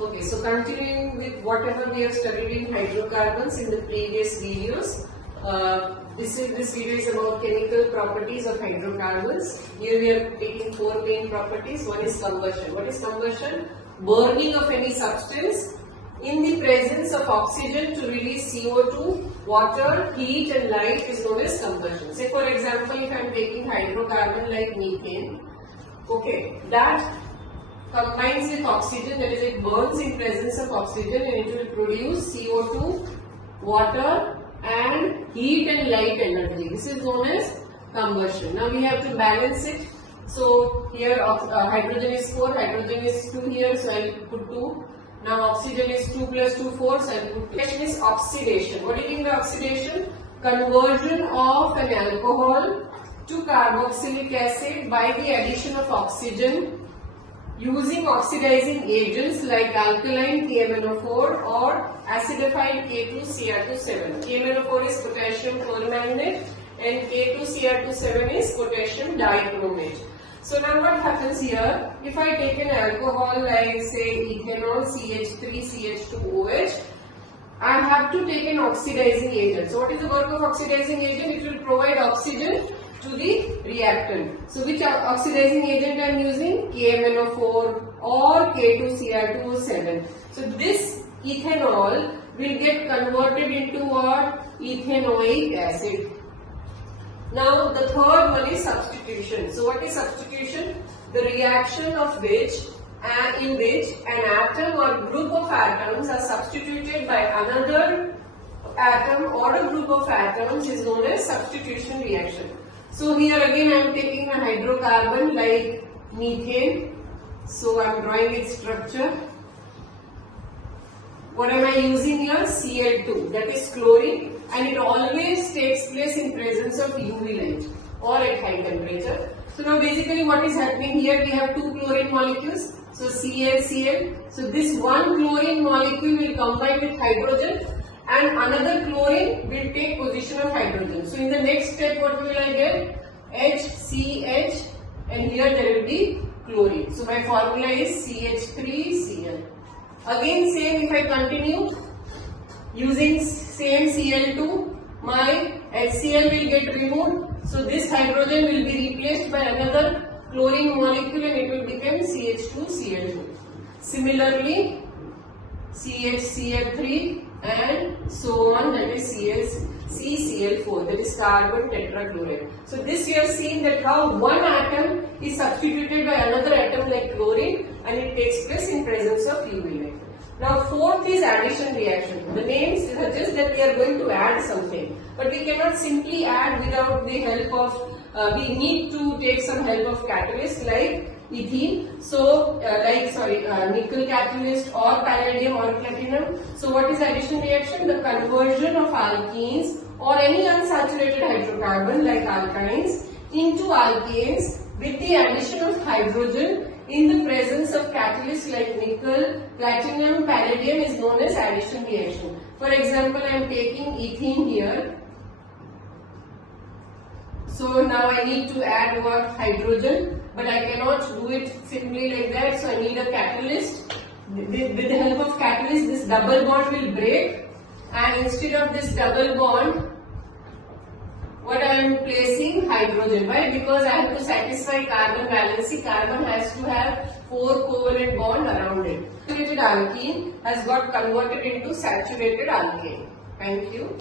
Okay, so continuing with whatever we have studied in hydrocarbons in the previous videos. This video is about chemical properties of hydrocarbons. Here we are taking four main properties. One is combustion. What is combustion? Burning of any substance in the presence of oxygen to release CO2, water, heat and light is known as combustion. Say for example, if I am taking hydrocarbon like methane, okay, that combines with oxygen, that is it burns in presence of oxygen and it will produce CO2, water and heat and light energy. This is known as combustion. Now we have to balance it. So here hydrogen is 4, hydrogen is 2 here, so I will put 2. Now oxygen is 2 plus 2, 4, so I will put 2. Next is oxidation. What do you mean by oxidation? Conversion of an alcohol to carboxylic acid by the addition of oxygen using oxidizing agents like alkaline KMnO4 or acidified K2Cr27. KMnO4 is potassium permanganate and K2Cr27 is potassium dichromate. So now what happens here, if I take an alcohol like say ethanol CH3CH2OH, I have to take an oxidizing agent. So what is the work of oxidizing agent? It will provide oxygen to the reactant. So which oxidizing agent I am using? KMnO4 or K2Cr27. So this ethanol will get converted into what? Ethanoic acid. Now the third one is substitution. So what is substitution? The reaction of which in which an atom or group of atoms are substituted by another atom or a group of atoms is known as substitution reaction. So here again I am taking a hydrocarbon like methane. So I am drawing its structure. What am I using here? Cl2, that is chlorine, and it always takes place in presence of UV light or at high temperature. So now basically what is happening here, we have two chlorine molecules. So Cl, Cl. So this one chlorine molecule will combine with hydrogen and another chlorine will take position of hydrogen. So in the next step what will I get? HCH, and here there will be chlorine. So my formula is CH3Cl. Again same, if I continue using same Cl2, my HCl will get removed. So this hydrogen will be replaced by another chlorine molecule and it will become CH2Cl2. Similarly, CHCl3 and so on, that is CCl4, that is carbon tetrachloride. So this you have seen that how one atom is substituted by another atom like chlorine and it takes place in presence of UV light. Now fourth is addition reaction. The name suggests that we are going to add something, but we cannot simply add without the help of, we need to take some help of catalyst like ethene, so nickel catalyst or palladium or platinum. So what is addition reaction? The conversion of alkenes or any unsaturated hydrocarbon like alkynes into alkanes with the addition of hydrogen in the presence of catalysts like nickel, platinum, palladium is known as addition reaction. For example, I am taking ethene here. So now I need to add what? Hydrogen, but I cannot do it simply like that, so I need a catalyst. With the help of catalyst, this double bond will break, and instead of this double bond, what I am placing? Hydrogen. Why? Because I have to satisfy carbon valency. Carbon has to have 4 covalent bond around it. Saturated alkene has got converted into saturated alkane. Thank you.